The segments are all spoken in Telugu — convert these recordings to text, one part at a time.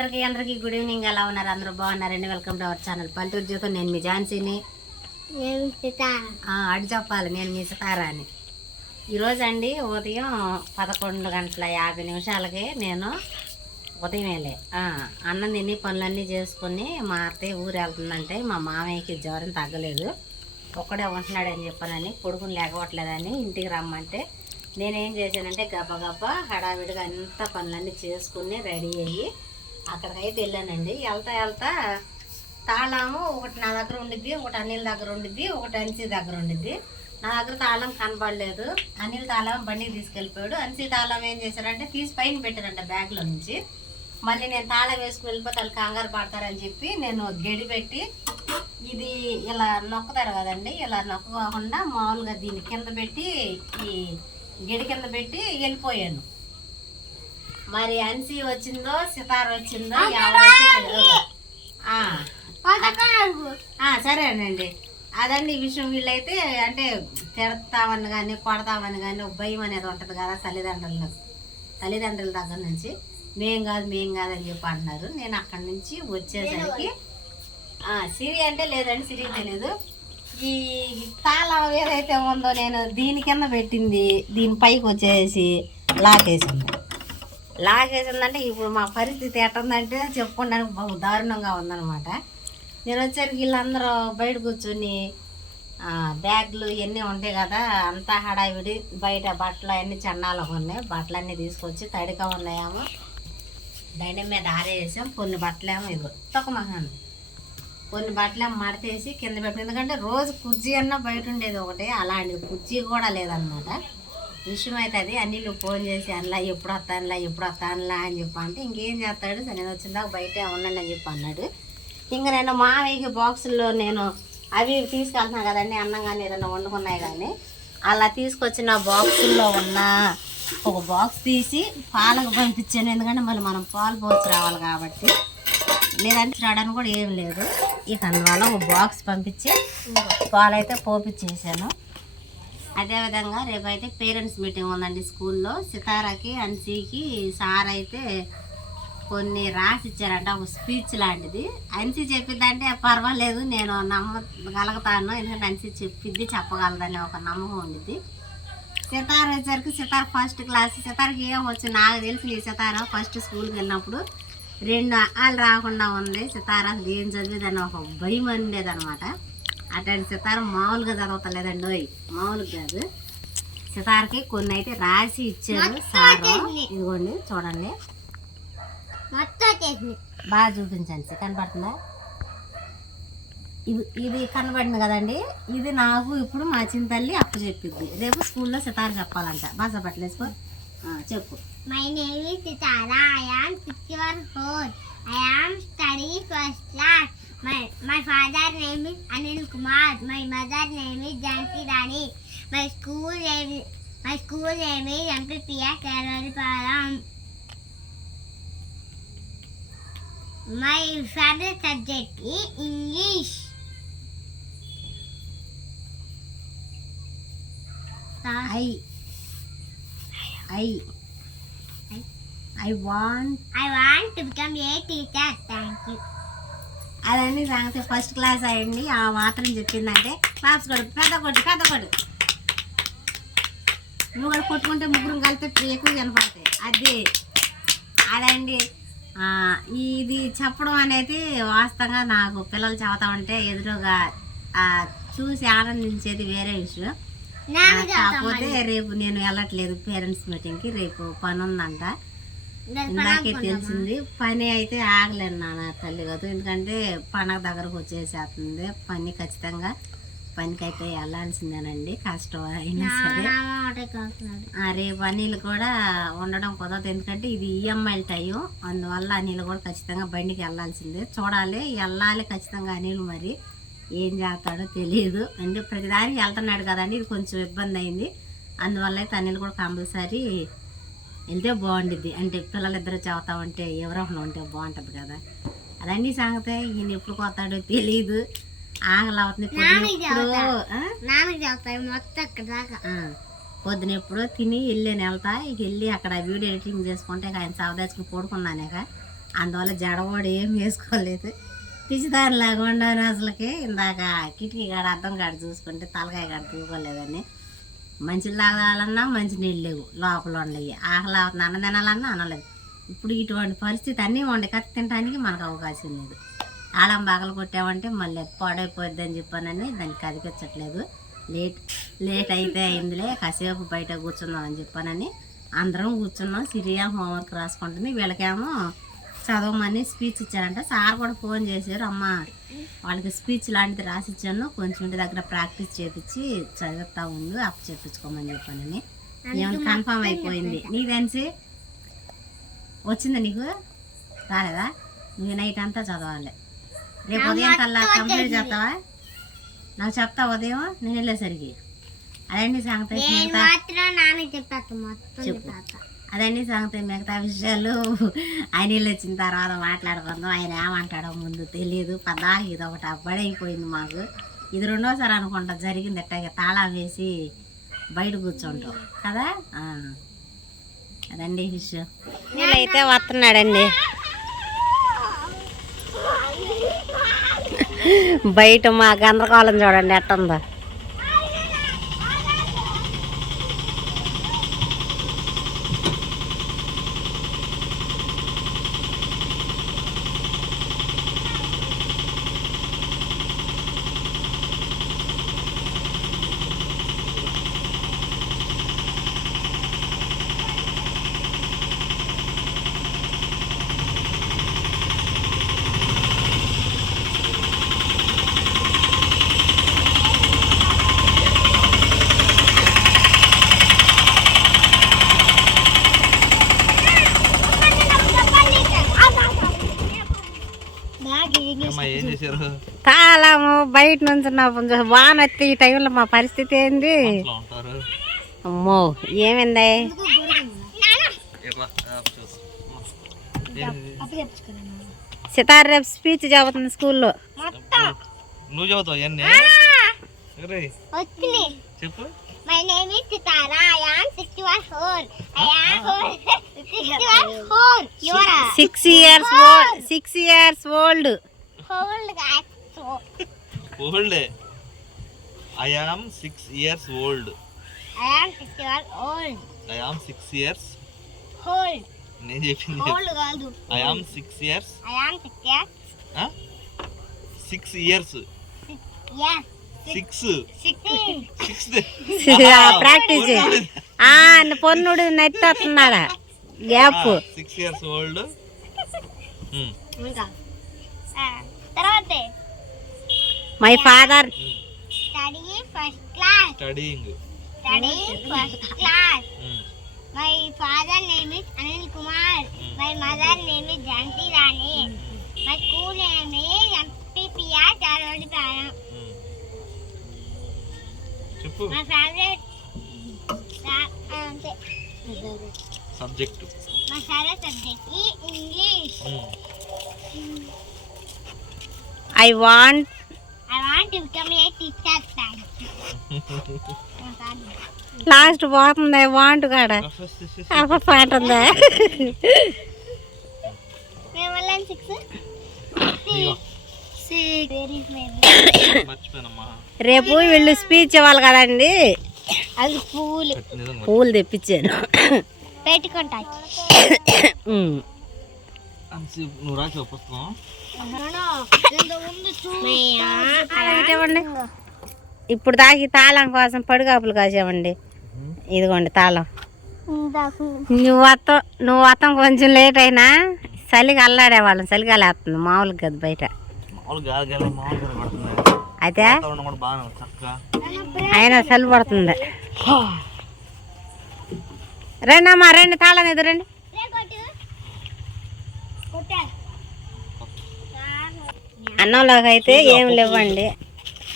అందరికీ అందరికీ గుడ్ ఈవినింగ్ ఎలా ఉన్నారు? అందరూ బాగున్నారండి. వెల్కమ్ టు అవర్ ఛానల్ పల్లెటూరు జీవితం. నేను మీ ఝాన్సీని. అడి చెప్పాలి. నేను మీ సితారా అని ఈరోజు అండి ఉదయం పదకొండు గంటల యాభై నిమిషాలకి నేను ఉదయమేలే ఆ, అన్నం తిని పనులన్నీ చేసుకుని మా అత్తయ్య ఊరు వెళ్తుందంటే మా మామయ్యకి జ్వరం తగ్గలేదు. ఒక్కడే ఉంటున్నాడని చెప్పానని కొడుకుని లేకపోవట్లేదని ఇంటికి రమ్మంటే నేనేం చేశానంటే గబ్బ గబ్బ హడావిడిగా అంతా పనులన్నీ చేసుకుని రెడీ అయ్యి అక్కడికైతే వెళ్ళానండి. వెళ్తా వెళ్తా తాళము ఒకటి నా దగ్గర ఉండిద్ది ఒకటి అనిల్ దగ్గర ఉండిద్ది ఒకటి అన్సీ దగ్గర ఉండిద్ది. నా దగ్గర తాళం కనబడలేదు. అనిల్ తాళం బండికి తీసుకెళ్ళిపోయాడు. అన్సీ తాళం ఏం చేశారంటే తీసి పైన పెట్టారంట బ్యాగ్లో నుంచి. మళ్ళీ నేను తాళం వేసుకుని వెళ్ళిపోతే వాళ్ళు కంగారు పడతారని చెప్పి నేను గడి పెట్టి ఇది ఇలా నొక్కుతారు కదండి ఇలా నొక్కకుండా మామూలుగా దీన్ని కింద పెట్టి ఈ గడి కింద పెట్టి వెళ్ళిపోయాను. మరి అన్సీ వచ్చిందో సితార్ వచ్చిందో సరేనండి. అదండి ఈ విషయం. వీళ్ళైతే అంటే తిడతామని కానీ కొడతామని కానీ భయం అనేది ఉంటుంది కదా తల్లిదండ్రులకు. తల్లిదండ్రుల దగ్గర నుంచి మేం కాదు మేం కాదు అని చెప్పి అంటున్నారు. నేను అక్కడి నుంచి వచ్చేసరికి సిరి అంటే లేదండి సిరి తెలియదు ఈ తాళం ఏదైతే ఉందో నేను దీని కింద పెట్టింది దీని పైకి వచ్చేసి లాకేసింది. లాగేసిందంటే ఇప్పుడు మా పరిస్థితి ఎట్టందంటే చెప్పుకోవడానికి బహు దారుణంగా ఉందన్నమాట. నేను వచ్చేసరికి వీళ్ళందరూ బయట కూర్చొని బ్యాగ్లు ఇవన్నీ ఉంటాయి కదా అంతా హడావిడి బయట బట్టలు అన్నీ చండాలకు ఉన్నాయి. బట్టలు అన్నీ తీసుకొచ్చి తడిగా ఉన్నాయేమో. దండం మీద ఆరేసాం కొన్ని బట్టలేమో ఇదిగో తొక్క మహాన్ కొన్ని బట్టలేమో మడతేసి కింద పెట్టి ఎందుకంటే రోజు కుర్చీ అన్నా బయట ఉండేది ఒకటి అలాంటి కుర్చీ కూడా లేదనమాట విషయం అయితే అన్నిళ్ళు ఫోన్ చేసి అనలా ఎప్పుడు వస్తానులా ఎప్పుడు వస్తానులా అని చెప్పా అంటే ఇంకేం చేస్తాడు సరే నేను వచ్చిందాక బయటే ఉండండి అని చెప్పి అన్నాడు. ఇంకా నేను మావయ్యకి బాక్సుల్లో నేను అవి ఇవి తీసుకెళ్తున్నాను కదండి అన్నం కానీ ఏదైనా వండుకున్నాయి కానీ అలా తీసుకొచ్చిన బాక్సుల్లో ఉన్న ఒక బాక్స్ తీసి పాలకు పంపించాను. ఎందుకంటే మళ్ళీ మనం పాలు పోసి రావాలి కాబట్టి. లేదంటే రావడానికి కూడా ఏం లేదు. ఇక అందువల్ల ఒక బాక్స్ పంపించి పాలైతే పోపించేసాను పోపిచ్చేసాను. అదేవిధంగా రేపైతే పేరెంట్స్ మీటింగ్ ఉందండి స్కూల్లో. సితారాకి అన్సీకి సార్ అయితే కొన్ని రాసి ఇచ్చారంట ఒక స్పీచ్ లాంటిది. అన్సీ చెప్పిందంటే పర్వాలేదు నేను నమ్మగలుగుతాను. ఎందుకంటే అన్సీ చెప్పిద్ది చెప్పగలదని ఒక నమ్మకం ఉండిద్ది. సితార్ వచ్చేసరికి సితార్ ఫస్ట్ క్లాస్. సితార్కి ఏం వచ్చు? నాకు తెలిసి ఈ సితార ఫస్ట్ స్కూల్కి వెళ్ళినప్పుడు రెండు అక్కలు రాకుండా ఉంది. సితార అసలు ఏం చదివేదని ఒక భయం ఉండేదనమాట అట్లాంటి సితార మామూలుగా చదవతలేదండి మామూలుగా కాదు. సితార్కి కొన్ని అయితే రాసి ఇచ్చారు సారు. ఇదిగోండి చూడండి. బాగా చూపించండి కనపడుతుందా ఇది ఇది కనబడింది కదండి. ఇది నాకు ఇప్పుడు మా చింతల్లి అప్పు చెప్పిద్ది రేపు స్కూల్లో సితారు చెప్పాలంట. బాగా పట్టలేసుకో చెప్పు. My name is Sitara I am six year old I am study first class my my father name is Anil Kumar my mother name is Jhansi Rani my school name my school name is MPPS Keralapalem my favourite subject ఈ English I I I want I want to become a teacher. Thank you. అదండి సంగతి ఫస్ట్ క్లాస్ అయ్యండి. ఆ మాత్రం చెప్పిందంటే క్లాప్స్ కొడు పెద్ద కొట్టు పెద్ద కొట్టు నువ్వు కూడా కొట్టుకుంటే ముగ్గురు కలిపి ఎక్కువ కనపడతాయి. అది అదండి. ఇది చెప్పడం అనేది వాస్తవంగా నాకు పిల్లలు చెబుతా ఉంటే ఎదురుగా చూసి ఆనందించేది వేరే విషయం. కాకపోతే రేపు నేను వెళ్ళట్లేదు. పేరెంట్స్ మీటింగ్కి రేపు పని ఉందంట ఇందాకే తెలిసింది. పని అయితే ఆగలేను నాన్న తల్లి కాదు ఎందుకంటే పండగ దగ్గరకు వచ్చేసేస్తుంది. పని ఖచ్చితంగా పనికి అయితే వెళ్ళాల్సిందేనండి. కష్టం అయినా సరే. రేపు అనిల్ కూడా ఉండడం కుదరదు. ఎందుకంటే ఇది ఈఎంఐల టైం. అందువల్ల అనిల్ కూడా ఖచ్చితంగా బండికి వెళ్ళాల్సిందే. చూడాలి. వెళ్ళాలి ఖచ్చితంగా అనిల్ మరి. ఏం చేస్తాడో తెలియదు. అంటే ప్రతిదానికి వెళ్తున్నాడు కదండి. ఇది కొంచెం ఇబ్బంది అయింది. అందువల్ల అయితే అనిల్ కూడా కంపల్సరీ వెళ్తే బాగుండిద్ది. అంటే పిల్లలిద్దరూ చదువుతా ఉంటే ఎవరో ఉంటే బాగుంటుంది కదా. అదండి సంగతే. ఈయన ఎప్పుడు పోతాడో తెలియదు ఆకలి అవుతుంది. పొద్దున ఎప్పుడో, తిని వెళ్ళాను వెళ్తా. ఇక వెళ్ళి అక్కడ వీడియో ఎడిటింగ్ చేసుకుంటే ఆయన సవదాచుకుని పడుకున్నాను ఇక. అందువల్ల జడ కూడా ఏం వేసుకోలేదు. పిచ్చిదారి లేకుండా అసలుకి. ఇందాక కిటికీ కాడ అద్దం కాడ చూసుకుంటే తలకాయ కాడ తూకోలేదని. మంచి తాగాలన్నా మంచి నీళ్ళు లేవు. లోపల ఉండవు ఆకలి అవుతుంది అన్నం తినాలన్నా అనలేదు ఇప్పుడు ఇటువంటి పరిస్థితి అన్నీ వండి కత్తి తినడానికి మనకు అవకాశం లేదు. ఆళం బాగలు కొట్టామంటే మళ్ళీ పాడైపోద్ది అని చెప్పానని దాన్ని కదిపించట్లేదు. లేట్ లేట్ అయితే అయిందిలే కాసేపు బయట కూర్చుందాం అని చెప్పానని అందరం కూర్చున్నాం. Syria homework రాసుకుంటుంది. వీళ్ళకేమో చదవమని స్పీచ్ ఇచ్చారంట. సార్ కూడా ఫోన్ చేశారు. అమ్మ వాళ్ళకి స్పీచ్ లాంటిది రాసిచ్చాను. కొంచెం ఇంటి దగ్గర ప్రాక్టీస్ చేపించి చదువుతా ఉంది అప్పు చెప్పించుకోమని చెప్పానని. ఏమైనా కన్ఫామ్ అయిపోయింది. నీదెన్సి వచ్చిందా నీకు? రాలేదా? నువ్వు నైట్ అంతా చదవాలి. రేపు ఉదయం కల్లా కంప్లీట్ చేస్తావా? నాకు చెప్తా ఉదయం నేను వెళ్ళేసరికి. అదండి సంగతి? చెప్పు. చెప్పాక అదండి సంగతి మిగతా విషయాలు. ఆయన వచ్చిన తర్వాత మాట్లాడుకుందాం. ఆయన ఏమంటాడో ముందు తెలియదు పదా ఇది ఒకటి అబ్బడైపోయింది మాకు. ఇది రెండోసారి అనుకుంటా జరిగింది ఎట్టాగే తాళం వేసి బయట కూర్చుంటాం. కదా? అదండి విషయం. వీళ్ళైతే వస్తున్నాడండి. బయట మా గందరగోళం చూడండి ఎట్టుందో అమ్మా ఏం చేశారు తాళము బయట నుంచి వాన వస్తే ఈ టైంలో మా పరిస్థితి ఏంది? అమ్మో ఏమైంది? సితార్ రేపు స్పీచ్ చదువుతుంది స్కూల్లో. నువ్వు చదువుతావు ఇవన్నీ? ఎవరే? వచ్చింది చెప్పు. My name is Sitara I am 61 I am 61 you are six years old six years old old guy old I am six years old I am 61 old I am six years old నేను చెప్పింది ఓల్డ్ కాదు. I am six years I am 60 six years yes. Six 16 six practice ఆ పొన్నుడు నెట్ వస్తున్నాడా? గ్యాప్. సిక్స్ ఇయర్స్ ఓల్డ్ ఇంకా. తర్వాత? My father study first class studying study first class my father name is Anil Kumar my mother name is Jhansi Rani my school name is MPPR Charodipalem చెప్పు. My favourite subject my favourite subject English I want I want to become a teacher last పోతుంది ఐ వాంట్ కాడ. సిక్స్ వెరీ మర్చిపోయానమ్మా. రేపు వీళ్ళు స్పీచ్ ఇవ్వాలి కదండి. అది పూలు. పూలు తెప్పించాను. పెట్టుకుంటా నువ్వు రాసావు పుస్తకం. ఇప్పుడు దాకి తాళం కోసం పడిగాపులు కాసామండి ఇదిగోండి తాళం. నువ్వు వత్తం నువ్వు వత్తం కొంచెం లేట్ అయినా చలిగా అల్లాడేవాళ్ళం చలిగాలి వేస్తుంది మామూలుగా కదా బయట. అయితే? అయినా చలి పడుతుంది. రండి అమ్మా రండి తాళం ఎదురు రండి అన్నంలోకి అయితే ఏం లేవండి.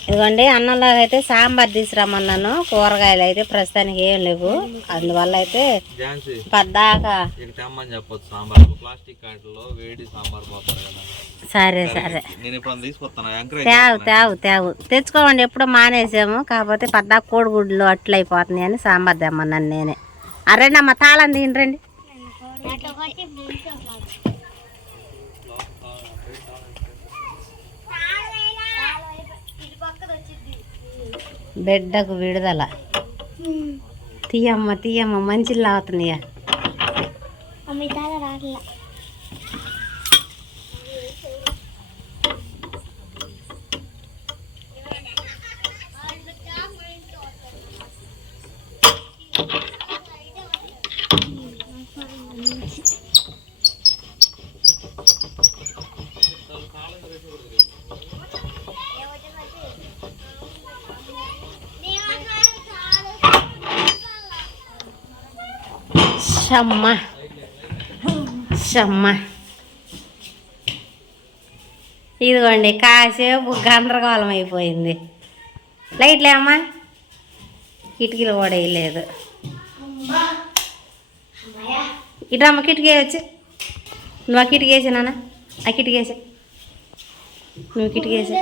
ఇదిగోండి అన్నంలోకి అయితే సాంబార్ తీసుకురమ్మన్నాను కూరగాయలు అయితే ప్రస్తుతానికి ఏం లేవు. అందువల్ల అయితే పద్దాక సరే సరే తేవు తేవు తేవు తెచ్చుకోమండి ఎప్పుడో మానేసాము. కాకపోతే పద్దాక కోడిగుడ్లు అట్లు అయిపోతున్నాయి అని సాంబార్ తెమ్మన్నాను నేనే. అరేండి అమ్మ తాళం తీయండి రండి. బిడ్డకు విడుదల. తీయమ్మ తీయమ్మ మంచి అవుతున్నాయా అమితాల షమ్మ షమ్మ ఇదిగోండి కాసేపు గందరగోళం అయిపోయింది. లైట్లే అమ్మా కిటికీలు కూడా వేయలేదు. అమ్మ కిటికీ వచ్చి నువ్వు ఆ కిటికీ వేసి ఆ కిటికీ వేసా నువ్వు కిటికీ వేసా